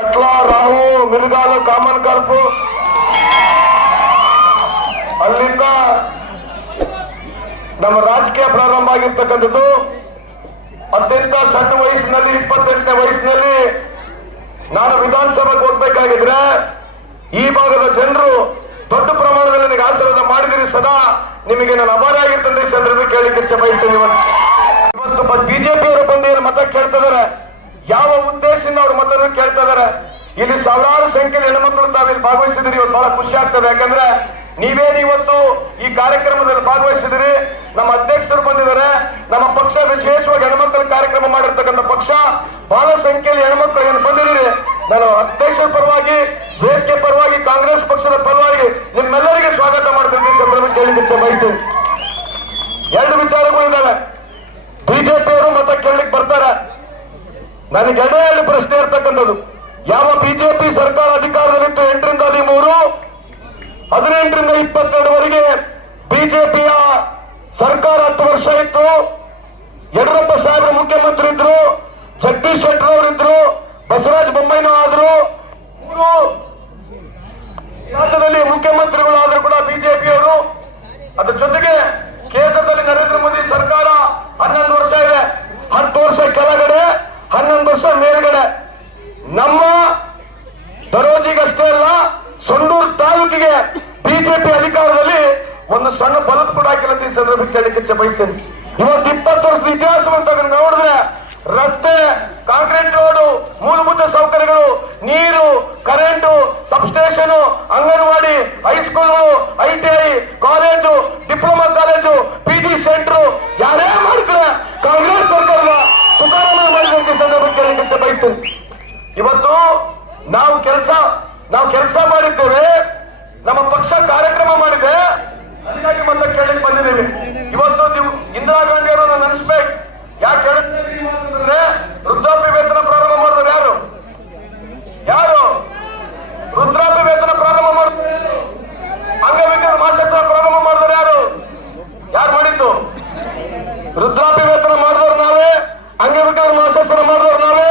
Catla, Rahu, ಮಿರ್ಗಾಲು, common carp ಅಲ್ಲಿಂದ ನಮ್ಮ ರಾಜಕೀಯ ಪ್ರಾರಂಭ ಆಗಿರ್ತಕ್ಕಂಥದ್ದು. ಅತ್ಯಂತ ಸಣ್ಣ ವಯಸ್ಸಿನಲ್ಲಿ 28ನೇ ವಯಸ್ಸಿನಲ್ಲಿ ನಾನು ವಿಧಾನಸಭೆಗೆ ಹೋಗ್ಬೇಕಾಗಿದ್ರೆ ಈ ಭಾಗದ ಜನರು ದೊಡ್ಡ ಪ್ರಮಾಣದಲ್ಲಿ ನನಗೆ ಆಶೀರ್ವಾದ ಮಾಡಿದಿರಿ. ಸದಾ ನಿಮಗೆ ನಾನು ಅಭಾರ ಆಗಿರ್ತಂದ್ರೆ ಸಂದರ್ಭ ಕೇಳಲಿಕ್ಕೆ ಇಚ್ಛೆ ಬಯಸ್ತೇನೆ. ಇವತ್ತು ಬಿಜೆಪಿಯವರು ಬಂದು ಏನು ಮತ ಕೇಳ್ತಾ ಇದಾರೆ, ಯಾವ ಉದ್ದೇಶದಿಂದ ಅವ್ರ ಮತವನ್ನು ಕೇಳ್ತಾ ಇದಾರೆ. ಇಲ್ಲಿ ಸಾವಿರಾರು ಸಂಖ್ಯೆಯಲ್ಲಿ ಹೆಣ್ಮಕ್ಳು ತಾವಿಲ್ಲಿ ಭಾಗವಹಿಸಿದಿರಿ. ಇವತ್ತು ಬಹಳ ಖುಷಿ ಆಗ್ತದೆ. ಯಾಕಂದ್ರೆ ನೀವೇನು ಇವತ್ತು ಈ ಕಾರ್ಯಕ್ರಮದಲ್ಲಿ ಭಾಗವಹಿಸಿದಿರಿ. ನಮ್ಮ ಅಧ್ಯಕ್ಷರು ಬಂದಿದ್ದಾರೆ. ನಮ್ಮ ಪಕ್ಷ ವಿಶೇಷವಾಗಿ ಹೆಣ್ಮಕ್ಳ ಕಾರ್ಯಕ್ರಮ ಮಾಡಿರ್ತಕ್ಕಂಥ ಪಕ್ಷ ಬಹಳ ಸಂಖ್ಯೆಯಲ್ಲಿ ಹೆಣ್ಮಕ್ಳು ಏನು ಬಂದಿದ್ದೀರಿ. ನಾನು ಅಧ್ಯಕ್ಷರ ಪರವಾಗಿ, ವೇದಿಕೆ ಪರವಾಗಿ, ಕಾಂಗ್ರೆಸ್ ಪಕ್ಷದ ಪರವಾಗಿ ನಿಮ್ಮೆಲ್ಲರಿಗೆ ಸ್ವಾಗತ ಮಾಡ್ತೀನಿ. ಸಂದರ್ಭ ಕೇಳಲಿಕ್ಕೆ ಬಯಸ್ತೀನಿ. ಎರಡು ವಿಚಾರಗಳಿದ್ದಾವೆ. ಬಿಜೆಪಿಯವರು ಮತ ಕೇಳಲಿಕ್ಕೆ ಬರ್ತಾರೆ. ನನಗೆ ಎರಡು ಪ್ರಶ್ನೆ ಇರ್ತಕ್ಕಂಥದ್ದು. ಯಾವ ಬಿಜೆಪಿ ಸರ್ಕಾರ ಅಧಿಕಾರದಲ್ಲಿತ್ತು 8ರಿಂದ 13, 18ರಿಂದ 22ವರೆಗೆ ಬಿಜೆಪಿಯ ಸರ್ಕಾರ 10 ವರ್ಷ ಇತ್ತು. ಯಡಿಯೂರಪ್ಪ ಸಾಹೇಬರು ಮುಖ್ಯಮಂತ್ರಿ ಇದ್ರು, ಜಗದೀಶ್ ಶೆಟ್ಟರ್ ಅವರಿದ್ರು, ಬಸವರಾಜ ಬೊಮ್ಮಾಯಿನೂ ಆದ್ರು. ರಾಜ್ಯದಲ್ಲಿ ಮುಖ್ಯಮಂತ್ರಿಗಳಾದ್ರೂ ಕೂಡ ಬಿಜೆಪಿಯವರು. ಅದ್ರ ಜೊತೆಗೆ ಕೇಂದ್ರದಲ್ಲಿ ನರೇಂದ್ರ ಮೋದಿ ಸರ್ಕಾರ 11 ವರ್ಷ ಇದೆ. 10 ವರ್ಷ ಕೆಳಗಡೆ, 11 ವರ್ಷ ಮೇಲ್ಗಡೆ. ನಮ್ಮ ದರೋಜಿಗಷ್ಟೇ ಅಲ್ಲ, ಸೊಂಡೂರು ತಾಲೂಕಿಗೆ ಬಿಜೆಪಿ ಅಧಿಕಾರದಲ್ಲಿ ಒಂದು ಸಣ್ಣ ಬಲತ್ ಕೂಡ ಹಾಕಿಲ್ಲ. ಈ ಸಂದರ್ಭ ಕೇಳಲಿಕ್ಕೆ ಇಚ್ಛೆ ಬಯಸ್ತೇನೆ. ಇವತ್ತು 20 ವರ್ಷದ ಇತಿಹಾಸವಂತ ನೋಡಿದ್ರೆ ರಸ್ತೆ, ಕಾಂಕ್ರೀಟ್ ರೋಡು, ಮೂಲಭೂತ ಸೌಕರ್ಯಗಳು, ನೀರು, ಕರೆಂಟು, ಸಬ್ಸ್ಟೇಷನ್, ಅಂಗನವಾಡಿ, ಹೈಸ್ಕೂಲ್ಗಳು, ITI college, diploma college, PG centre ಯಾರೇ ಮಾಡಿದ್ರೆ ಕಾಂಗ್ರೆಸ್ ಸರ್ಕಾರದ ಸುಧಾರಣೆ ಮಾಡಿದ ಸಂದರ್ಭ ಕೇಳಲಿಕ್ಕೆ ಇಚ್ಛೆ ಬಯಸ್ತೇನೆ. ಇವತ್ತು ನಾವು ಕೆಲಸ ಮಾಡಿದ್ದೇವೆ. ನಮ್ಮ ಪಕ್ಷ ಕಾರ್ಯಕ್ರಮ ಮಾಡಿದೆ. ಅದಕ್ಕಾಗಿ ಮತ ಕೇಳಲಿಕ್ಕೆ ಬಂದಿದ್ದೀವಿ. ಇವತ್ತು ನೀವು ಇಂದಿರಾ ಗಾಂಧಿ ಅವರನ್ನು ನೆನೆಸ್ಬೇಕು. ಯಾಕೆ ಹೇಳಿದ್ರೆ ವೃದ್ಧಾಪ್ಯ ವೇತನ ಪ್ರಾರಂಭ ಮಾಡಿದ್ರು ಯಾರು ವೃದ್ಧಾಪ್ಯ ವೇತನ ಪ್ರಾರಂಭ ಮಾಡಿದ್ರು? ಅಂಗವಿಕಲ ಮಾಸಾಸನ ಪ್ರಾರಂಭ ಮಾಡಿದ್ರು ಯಾರು ಮಾಡಿದ್ದು? ವೃದ್ಧಾಪ್ಯ ವೇತನ ಮಾಡಿದವರು ನಾವೇ, ಅಂಗವಿಕಲ ಮಾಸಾಸನ ಮಾಡಿದವರು ನಾವೇ,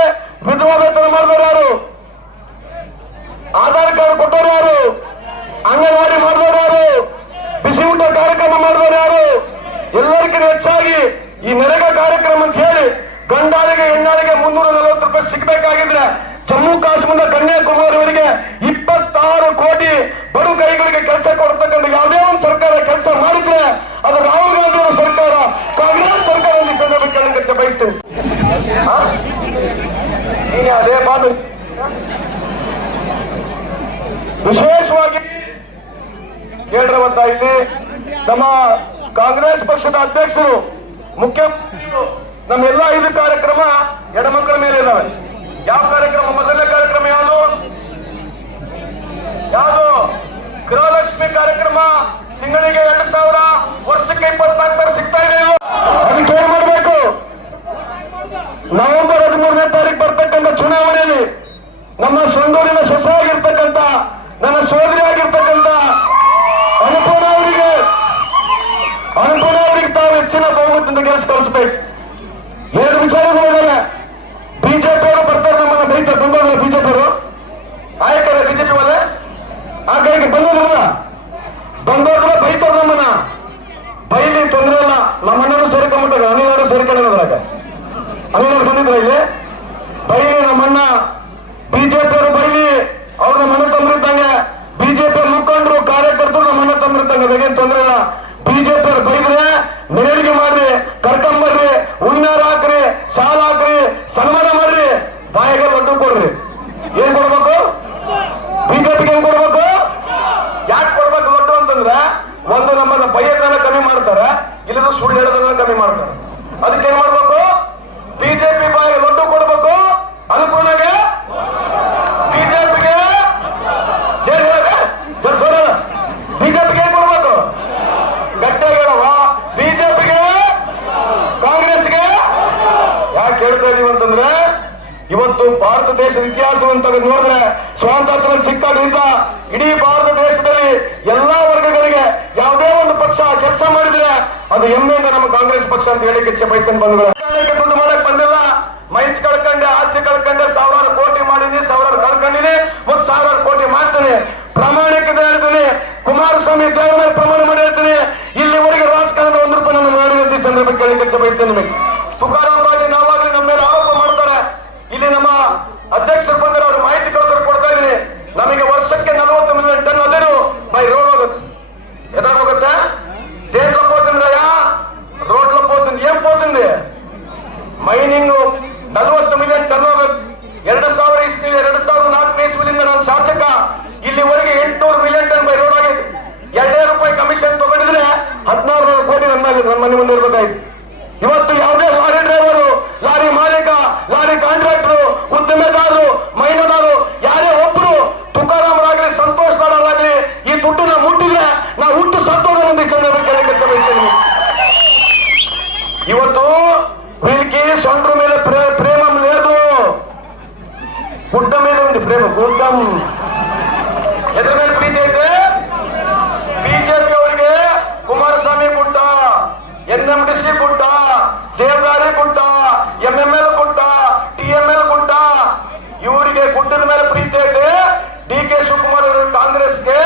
ವಿಧವಾ ವೇತನ ಮಾಡಿದವರು ಯಾರು? ಆಧಾರ್ ಕಾರ್ಡ್ ಕೊಟ್ಟವರು ಯಾರು? ಅಂಗನವಾಡಿ ಮಾಡಿದವರು ಯಾರು? ಬಿಸಿ ಊಟ ಕಾರ್ಯಕ್ರಮ ಮಾಡಿದವರು ಯಾರು? ಎಲ್ಲರಿಗಿಂತ ಹೆಚ್ಚಾಗಿ ಈ ನರೇಗಾ ಕಾರ್ಯಕ್ರಮ ಅಂತ ಹೇಳಿ ಗಂಡಾಳಿಗೆ ಹೆಣ್ಣಾಳಿಗೆ 340 ರೂಪಾಯಿ ಸಿಗಬೇಕಾಗಿದ್ರೆ ಜಮ್ಮು ಕಾಶ್ಮೀರ ಕನ್ಯಾಕುಮಾರಿವರೆಗೆ 26 ಕೋಟಿ ಬಡು ಕೈಗಳಿಗೆ ಕೆಲಸ ಕೊಡ್ತಕ್ಕಂಥ ಯಾವುದೇ ಒಂದು ಸರ್ಕಾರ ಕೆಲಸ ಮಾಡಿದ್ರೆ ಅದು ರಾಹುಲ್ ಗಾಂಧಿ ಅವರ ಸರ್ಕಾರ, ಕಾಂಗ್ರೆಸ್ ಸರ್ಕಾರ ಕೇಳಲಿಕ್ಕೆ ಬಯಸ್ತೇನೆ. ಅದೇ ಬಾದು ವಿಶೇಷವಾಗಿ ಕೇಳಿರುವಂತ ಇಲ್ಲಿ ನಮ್ಮ ಕಾಂಗ್ರೆಸ್ ಪಕ್ಷದ ಅಧ್ಯಕ್ಷರು, ಮುಖ್ಯಮಂತ್ರಿಗಳು ನಮ್ಮೆಲ್ಲ 5 ಕಾರ್ಯಕ್ರಮ ಹೆಣ್ಮಕ್ಳ ಮೇಲೆ ಇದ್ದಾವೆ. ಯಾವ ಕಾರ್ಯಕ್ರಮ? ಮೊದಲನೇ ಕಾರ್ಯಕ್ರಮ ಯಾವುದು? ಗೃಹಲಕ್ಷ್ಮಿ ಕಾರ್ಯಕ್ರಮ. ತಿಂಗಳಿಗೆ 2,000, ವರ್ಷಕ್ಕೆ 24,000 ಸಿಗ್ತಾ ಇದೆ. ಅದಕ್ಕೆ ಏನ್ ಮಾಡಬೇಕು? ನವೆಂಬರ್ 13ನೇ ತಾರೀಕು ಬರ್ತಕ್ಕಂಥ ಚುನಾವಣೆಯಲ್ಲಿ ನಮ್ಮ ಸೊಂಡೂರಿನ ಸೊಸೆಯಾಗಿರ್ತಕ್ಕಂಥ, ನನ್ನ ಸೋದರಿ ಆಗಿರ್ತಕ್ಕಂಥ ಅನುಪೂರ್ಣ ಅವರಿಗೆ ತಾವು ಹೆಚ್ಚಿನ ಬಹುಮತದಿಂದ ಗೆಲ್ಲಿಸ್ಕೊಳಿಸ್ಬೇಕು. 2 ವಿಚಾರಗಳಿವೆ. ಬಿಜೆಪಿಯವರು ಬರ್ತಾರೆ, ನಮ್ಮನ್ನ ಬೈತಾರೆ. ಬಂದೋದಿಲ್ಲ ಬಿಜೆಪಿಯವರು ನಾಯಕರೇ, ಬಿಜೆಪಿ ಮೇಲೆ ಆ ಕೈಗೆ ಬಂದೋದಿಲ್ಲ ಬೈತಾರೆ. ನಮ್ಮನ್ನ ಬೈಲಿ, ತೊಂದರೆ ಇಲ್ಲ. ನಮ್ಮಣ್ಣನು ಸೇರ್ಕೊಂಡ್ಬಿಟ್ಟಾಗ, ಅನಿಲಾರು ಸೇರ್ಕೊಳ್ಳೋದ್ರಾಗ. ಅನಿಲಾರು ಬಂದಿದ್ರ ಇಲ್ಲಿ ಬೈಲಿ, ನಮ್ಮಣ್ಣ ಬಿಜೆಪಿಯವರು ಬೈಲಿ. ಅವ್ರು ನಮ್ಮ ಮನೆ ತಂದಿರ್ದಂಗೆ, ಬಿಜೆಪಿ ಮುಖಂಡರು ಕಾರ್ಯಕರ್ತರು ನಮ್ಮ ಮನೆ ತಂದಿರ್ದಂಗೆ, ಅದೇನು ತೊಂದರೆ ಇಲ್ಲ. ಬಿಜೆಪಿಯವರು ಬೈದ್ರೆ ಮೆರವಣಿಗೆ ಮಾಡ್ರಿ, ಕರ್ಕೊಂಬರ್ರಿ, ಹುಣ್ಣಾರ ಹಾಕ್ರಿ, ಶಾಲ್ ಹಾಕ್ರಿ, ಸನ್ಮಾನ ಮಾಡ್ರಿ, ಬಾಯಿಗೆ ಲಡ್ಡು ಕೊಡ್ರಿ. ಏನ್ ಕೊಡ್ಬೇಕು? ಬಿಜೆಪಿಗೆ ಏನ್ ಕೊಡ್ಬೇಕು? ಯಾಕೆ ಕೊಡ್ಬೇಕು ಲಡ್ಡು ಅಂತಂದ್ರೆ, ಒಂದು ನಮ್ಮನ್ನ ಬೈಯೋದನ್ನ ಕಮ್ಮಿ ಮಾಡ್ತಾರೆ, ಇಲ್ಲದ ಸುಳ್ಳು ಹೇಳೋದನ್ನ ಕಮ್ಮಿ ಮಾಡ್ತಾರೆ. ಅದಕ್ಕೆ ಏನ್ ಮಾಡ್ಬೇಕು? ಬಿಜೆಪಿ ಬಾಯಿಗೆ ಲಡ್ಡು ಕೊಡ್ಬೇಕು. ಅನುಕೂಲಗೆ ಬಿಜೆಪಿಗೆ ಬಿಜೆಪಿಗೆ ಏನ್ ಕೊಡ್ಬೇಕು? ಗಟ್ಟಿಯಾಗಿ ಹೇಳವ. ಬಿಜೆಪಿಗೆ, ಕಾಂಗ್ರೆಸ್ಗೆ ಯಾಕೆ ಹೇಳ್ತಾ ಇದೀವಿ ಅಂತಂದ್ರೆ, ಇವತ್ತು ಭಾರತ ದೇಶದ ಇತಿಹಾಸ ಅಂತ ನೋಡಿದ್ರೆ ಸ್ವಾತಂತ್ರ್ಯ ಸಿಕ್ಕಾದ್ರಿಂದ ಇಡೀ ಭಾರತ ದೇಶದಲ್ಲಿ ಎಲ್ಲಾ ವರ್ಗಗಳಿಗೆ ಯಾವುದೇ ಒಂದು ಪಕ್ಷ ಕೆಲಸ ಮಾಡಿದ್ರೆ ಅದು ಹೆಮ್ಮೆಯಿಂದ ನಮ್ಮ ಕಾಂಗ್ರೆಸ್ ಪಕ್ಷ ಅಂತ ಹೇಳಿಕ್ಕೆ ಇಚ್ಛೆ ಬಯಸ್ತೇನೆ. ದುಡ್ಡು ಮಾಡಕ್ ಬಂದಿಲ್ಲ, ಮೈನ್ಸ್ ಕಳ್ಕೊಂಡೆ, ಆಸ್ತಿ ಕಳ್ಕೊಂಡೆ, 1,000 ಕೋಟಿ ಮಾಡಿದ್ವಿ, 1,000 ಕಳ್ಕೊಂಡೆ. ಮಾಡ್ಕೊಂಡಿನಿ ಮತ್ತು ಸಾವಿರಾರು ಕೋಟಿ ಮಾಡ್ತೇನೆ. ಪ್ರಾಮಾಣಿಕತೆ ಹೇಳ್ತೀನಿ. ಕುಮಾರಸ್ವಾಮಿ ದೇವರ ಮೇಲೆ ಪ್ರಮಾಣ ಮಾಡಿ ಹೇಳ್ತೀನಿ, ಇಲ್ಲಿವರೆಗೆ ರಾಜಕಾರಣದ ₹1 ನಾನು ಮಾಡಿದಂತೆ ಈ ಸಂದರ್ಭಕ್ಕೆ ಕೇಳಲಿಕ್ಕೆ ಬಯಸ್ತೇನೆ ನಿಮಗೆ. ತುಕಾರಾಮ್ ಬಾಗಿ ನಾವಾಗಲಿ ನಮ್ಮ ಮೇಲೆ ಆರೋಪ ಮಾಡ್ತಾರೆ. ಇಲ್ಲಿ ನಮ್ಮ ಅಧ್ಯಕ್ಷರು ಬಂದರೆ ಅವರು ಮಾಹಿತಿ ಕೊಡ್ತಾ ಇದ್ದೀನಿ. ನಮಗೆ ವರ್ಷಕ್ಕೆ 40 ಮಿಲಿಯನ್ ಟನ್ ಅದೇನು ಬೈ ರೋಡ್ ಹೋಗುತ್ತೆ. ఎదా ಹೋಗುತ್ತೆ దేంట్లో పోతుందయా రోడ్లో పోతుంది. ఏం పోతుంది? మైనింగ్ 40 ಮಿಲಿಯನ್ ಟನ್ ಹೋಗುತ್ತೆ. 2000 ಇಸ್ವಿ 2004 ಇಸ್ವಿಯಿಂದ ನಾನು ಶಾಸಕ ಇಲ್ಲಿವರೆಗೆ 800 ಮಿಲಿಯನ್ ಟನ್ ಬೈ ರೋಡ್ ಆಗಿದೆ. ₹2 ಕಮಿಷನ್ ತಗೊಂಡಿದ್ರೆ 1600 ಕೋಟಿ ನನ್ನ ಮನೆ ಮುಂದೆ ಇರಬೇಕಾಯ್ತು. ಇವತ್ತು ಯಾವುದೇ ಲಾರಿ ಡ್ರೈವರು, ಲಾರಿ ಮಾಲೀಕ, ಲಾರಿ ಕಾಂಟ್ರಾಕ್ಟರು, ಉದ್ದಿಮೆದಾರರು, ಮೈನದಾರರು ಯಾರೇ ಒಬ್ರು ತುಕಾರಾಮರಾಗಲಿ ಸಂತೋಷ್ ಲಾಡರಾಗಲಿ ಈ ದುಡ್ಡನ್ನ ಮುಟ್ಟಿದ್ರೆ ನಾವು ಹುಟ್ಟು ಸತ್ತೋದೊಂದು ಬಯಸ್ತೇನೆ. ಇವತ್ತು వీరికి సొండ్రు మీద ప్రేమం లేదు, గుడ్డ మీద ఉంది ప్రేమ. గుడ్డం ఎదురు మీద ప్రీతి అయితే బీజేపీ ಅವರಿಗೆ ಕುಮಾರಸ್ವಾಮಿ ಗುಡ್ಡ, ಎನ್ಎಂಡಿಸಿ ಗುಡ್ಡ, ದೇವದಾರಿ ಗುಡ್ಡ, ಎಂಎಂಎಲ್ ಗುಡ್ಡ, ಟಿಎಂಎಲ್ ಗುಡ್ಡ, ಇವರಿಗೆ ಗುಡ್ಡದ ಮೇಲೆ ಪ್ರೀತಿ ಐತೆ. ಡಿ.ಕೆ. ಶಿವಕುಮಾರ್ ಅವರು ಕಾಂಗ್ರೆಸ್ಗೆ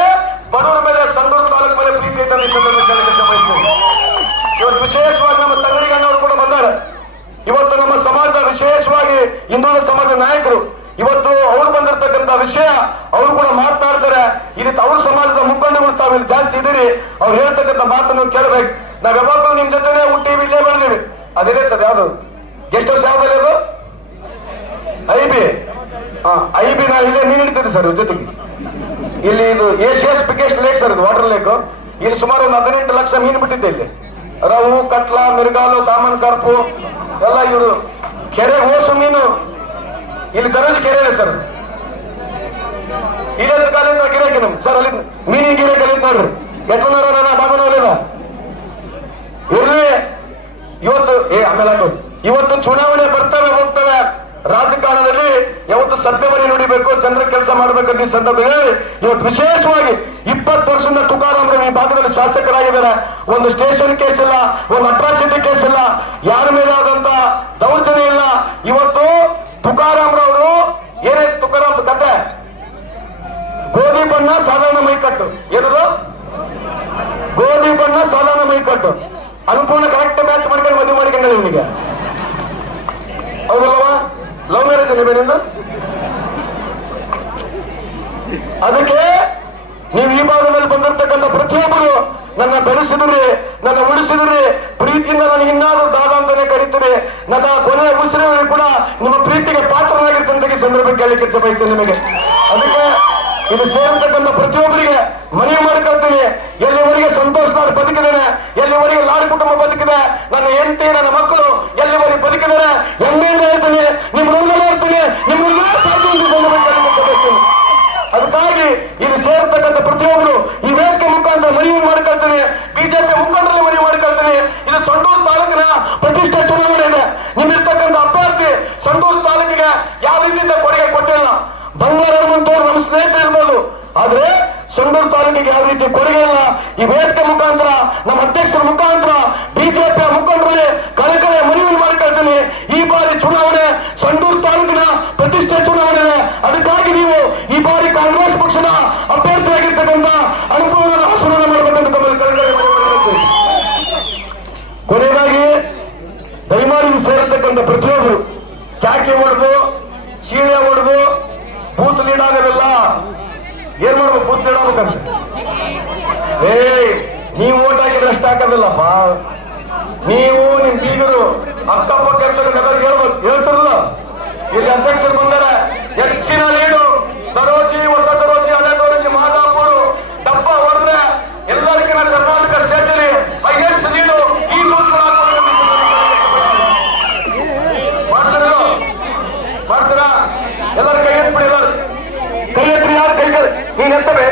ಬಡವರ ಮೇಲೆ ಸಂಡೂರು ತಾಲೂಕು ಮೇಲೆ ಪ್ರೀತಿ ಐತೆ. ಇವತ್ತು ವಿಶೇಷವಾಗಿ ನಮ್ಮ ತಂಗಡಿಗಣ್ಣವರು ಕೂಡ ಬಂದಾರೆ. ಇವತ್ತು ನಮ್ಮ ಸಮಾಜದ ವಿಶೇಷವಾಗಿ ಹಿಂದುಳಿದ ಸಮಾಜದ ನಾಯಕರು ಇವತ್ತು ಅವರು ಬಂದಿರತಕ್ಕಂಥ ವಿಷಯ ಅವರು ಕೂಡ ಮಾತನಾಡ್ತಾರೆ. ಇದಕ್ಕೆ ಅವ್ರ ಸಮಾಜದ ಮುಖಂಡಗಳು ತಾವು ಇಲ್ಲಿ ಜಾಸ್ತಿ ಇದ್ದೀರಿ, ಅವ್ರು ಹೇಳ್ತಕ್ಕಂಥ ಮಾತನ್ನು ಕೇಳಬೇಕು. ನಾವ್ ಯಾವಾಗಲೂ ನಿಮ್ ಜೊತೆ ಹುಟ್ಟಿ ಇಲ್ಲೇ ಬಂದಿವಿ. ಅದೇನಿರ್ತದೆ ಯಾವ್ದು ಗೆಸ್ಟ್ ಹೌಸ್ ಯಾವ್ದಲ್ಲಿ ಅದು ಐಬಿ ನಾವು ಇಲ್ಲೇ ನೀರು ಹಿಡಿತೀವಿ ಸರ್. ಜೊತೆಗೆ ಇಲ್ಲಿ ಇದು ಏಷಿಯಾಸ್ ಬಿಗ್ಗೆಸ್ಟ್ ಲೇಕ್ ಸರ್, ಇದು ವಾಟರ್ ಲೇಕ್. ಇಲ್ಲಿ ಸುಮಾರು ಒಂದು 18 ಲಕ್ಷ ಮೀನು ಬಿಟ್ಟಿದ್ದೆ. ಇಲ್ಲಿ ರವು, ಕಟ್ಲ, ಮಿರ್ಗಾಲು, ಕಾಮನ್ ಕಾರ್ಪು ಎಲ್ಲ ಇವರು ಕೆರೆ ಓಸು ಮೀನು ಇಲ್ಲಿ ದರಜ್ ಕೆರೆ ಇದೆ ಸರ್. ಇಲ್ಲದ ಕಾಲಿಂದ ಗಿರಾಕಿ ನಮ್ ಸರ್, ಅಲ್ಲಿ ಮೀನಿನ ಗಿರಾಕಿ ಅಲ್ಲಿ ನೋಡ್ರಿ ಎಟ್ಟನಾರ ನನ್ನ ಬಾಬನವಲ್ಲಿದ ಇರ್ಲಿ. ಇವತ್ತು ಆಮೇಲೆ ಇವತ್ತು ಚುನಾವಣೆ ಬರ್ತವೆ ಹೋಗ್ತವೆ. ರಾಜಕಾರಣದಲ್ಲಿ ಯಾವತ್ತು ಸತ್ಯವರಿ ನುಡಿಬೇಕು, ಜನರ ಕೆಲಸ ಮಾಡಬೇಕಂತ ಈ ಸಂದರ್ಭದಲ್ಲಿ ಇವತ್ತು ವಿಶೇಷವಾಗಿ 20 ವರ್ಷದಿಂದ ತುಕಾರಾಮ್ ಈ ಭಾಗದಲ್ಲಿ ಶಾಸಕರಾಗಿದ್ದಾರೆ. ಒಂದು ಸ್ಟೇಷನ್ ಕೇಸ್ ಇಲ್ಲ, ಒಂದು ಅಟ್ರಾಸಿಟಿ ಕೇಸ್ ಇಲ್ಲ, ಯಾರ ಮೇಲೆ ಆದಂತ ದೌರ್ಜನ್ಯ ಇಲ್ಲ. ಇವತ್ತು ತುಕಾರಾಮ್ ರವರು ಏನಾಯ್ತು ತುಕಾರಾಮ್ ಕತೆ, ಗೋಧಿ ಬಣ್ಣ ಸಾಧಾರಣ ಮೈಕಟ್ಟು, ಏನದು ಗೋಧಿ ಬಣ್ಣ ಸಾಧಾರಣ ಮೈಕಟ್ಟು, ಅನುಪೂರ್ಣ ಕರೆಕ್ಟ್ ಮ್ಯಾಚ್ ಮಾಡ್ಕೊಂಡು ಮದುವೆ ಮಾಡ್ಕೊಂಡ ಇವನಿಗೆ. ಹೌದಲ್ವಾ? ಲವ್ ಮ್ಯಾರೇಜ್ ನೀವೇನಿಂದ. ಅದಕ್ಕೆ ನೀವು ಈ ಭಾಗದಲ್ಲಿ ಬಂದಿರ್ತಕ್ಕಂಥ ಪ್ರತಿಯೊಬ್ಬರು ನನ್ನ ಬೆಳೆಸಿದ್ರಿ, ನನ್ನ ಉಳಿಸಿದ್ರಿ, ಪ್ರೀತಿಯಿಂದ ನನಗೆ ಇನ್ನಾದ್ರೂ ದಾದ ಅಂತಾನೆ ಕರೀತೀರಿ. ನನ್ನ ಕೊನೆಯ ಉಸಿರಿನಲ್ಲಿ ಕೂಡ ನಿಮ್ಮ ಪ್ರೀತಿಗೆ ಪಾತ್ರರಾಗಿರ್ತಂತ ಈ ಸಂದರ್ಭಕ್ಕೆ ಕೇಳಲಿಕ್ಕೆ ಬಯಸ್ತೇನೆ ನಿಮಗೆ. ಅದಕ್ಕೆ ಇದು ಸೇರಿರ್ತಕ್ಕಂಥ ಪ್ರತಿಯೊಬ್ಬರಿಗೆ ಮನವಿ ಮಾಡಿಕೊಳ್ತೀನಿ. ಎಲ್ಲಿವರೆಗೆ ಸಂತೋಷ್ ಲಾಡ್ ಬದುಕಿದ್ದೇನೆ, ಎಲ್ಲಿವರೆಗೆ ಲಾಡ್ ಕುಟುಂಬ ಬದುಕಿದೆ, ನನ್ನ ಹೆಂಡತಿ, ನನ್ನ ಮಕ್ಕಳು ಎಲ್ಲಿವರೆಗೆ ಬದುಕಿದ್ದಾರೆ, ಹೆಮ್ಮೆಯಿಂದ ಹೇಳ್ತೀನಿ, ನಿಮ್ಮನ್ನೆಲ್ಲ ಹೇಳ್ತೀನಿ, ನಿಮ್ಮನ್ನೆಲ್ಲ ಸಾಧ್ಯ. ಅದಕ್ಕಾಗಿ ಇದು ಸೇರ್ತಕ್ಕಂಥ ಪ್ರತಿಯೊಬ್ಬರು ಈ ವೇದಿಕೆ ಮುಖಾಂತರ ಮನವಿ ಮಾಡಿಕೊಳ್ತೀನಿ, ಬಿಜೆಪಿ ಮುಖಂಡರಲ್ಲಿ ಮನವಿ ಮಾಡಿಕೊಳ್ತೀನಿ. ಇದು ಸಂಡೂರು ತಾಲೂಕಿನ ಪ್ರತಿಷ್ಠೆ ಚುನಾವಣೆ ಇದೆ. ನಿಮ್ಮಿರ್ತಕ್ಕಂಥ ಅಭ್ಯರ್ಥಿ ಸಂಡೂರು ತಾಲೂಕಿಗೆ ಯಾವ ರೀತಿಯಿಂದ ಕೊಡುಗೆ ಕೊಟ್ಟಿಲ್ಲ. ಬಂಗಾರ ಇರುವಂತವ್ರು ನಮ್ಮ ಸ್ನೇಹಿತರು ಇರ್ಬೋದು, ಆದ್ರೆ ಸಂಡೂರು ತಾಲೂಕಿಗೆ ಯಾವ ರೀತಿ ಕೊಡುಗೆ ಇಲ್ಲ. ಈ ವೇದಿಕೆ ಮುಖಾಂತರ ನಮ್ಮ ಅಧ್ಯಕ್ಷರ ಮುಖಾಂತರ ಬಿಜೆಪಿಯ ಮುಖಂಡರಲ್ಲಿ ಕಳೆ ಮನವಿ ಮಾಡಿಕೊಳ್ತೀನಿ. ಈ ಬಾರಿ ಚುನಾವಣೆ ಸಂಡೂರು ತಾಲೂಕಿನ ಪ್ರತಿಷ್ಠೆ ಚುನಾವಣೆ ಇದೆ. ಅದಕ್ಕಾಗಿ ನೀವು ಈ ಬಾರಿ ಕಾಂಗ್ರೆಸ್ ಪಕ್ಷದ ಅಭ್ಯರ್ಥಿಯಾಗಿರ್ತಕ್ಕಂಥ ಅನುಕೂಲ ಆಶೀರ್ವಾದ ಮಾಡಬೇಕಂತ ಕಳಕಳಿ. ಕೊನೆಯದಾಗಿ ದಯಮಾಡಿ ಸೇರಿರ್ತಕ್ಕಂಥ ಪ್ರತಿಯೊಬ್ಬರು ಕ್ಯಾಕಿ ಹೊಡೆದು, ಚೀಳೆ ಹೊಡೆದು ಬೂತ್ ಲೀಡ್ ಆಗೋದಿಲ್ಲ. ಏನ್ ಮಾಡ್ಬೇಕು? ಬೂತ್ ಲೀಡ್ ಆಗ್ಬೇಕಂತ ನೀವು ಓಟ್ ಹಾಕಿದ್ರೆ ಅಷ್ಟು ಹಾಕೋದಿಲ್ಲಪ್ಪ. ನೀವು ನಿಮ್ ಬೀಗರು ಅಕ್ಕಪಕ್ಕ ಹೇಳ್ಬೇಕು, ಹೇಳ್ತಿರಲ್ಲ. ಇಲ್ಲಿ ಅಧ್ಯಕ್ಷರು ಬಂದರೆ ಹೆಚ್ಚಿನ ಲೀಡು ಸರೋಜಿ, ಹೊಸ ಸರೋಜಿ, ಹಳೆ ಸರೋಜಿ, ಮಾದಾಪುರು ಡಬ್ಬ ಹೊಡೆದ್ರೆ ಎಲ್ಲರಿಗಿನ ಕರ್ನಾಟಕ ಸ್ಟೇಟಲ್ಲಿ ಹೈಯೆಸ್ಟ್ ಲೀಡು ಈ ಬೂತ್ ಮಾಡ್ತೀರಾ? ಎಲ್ಲರೂ ಕೈ ಎತ್ಬಿಡಿ, ಎಲ್ಲರೂ ಕೈ ಎತ್ತಿ. ಯಾರು ಕೈ ನೀನ್ ಎತ್ತವೆ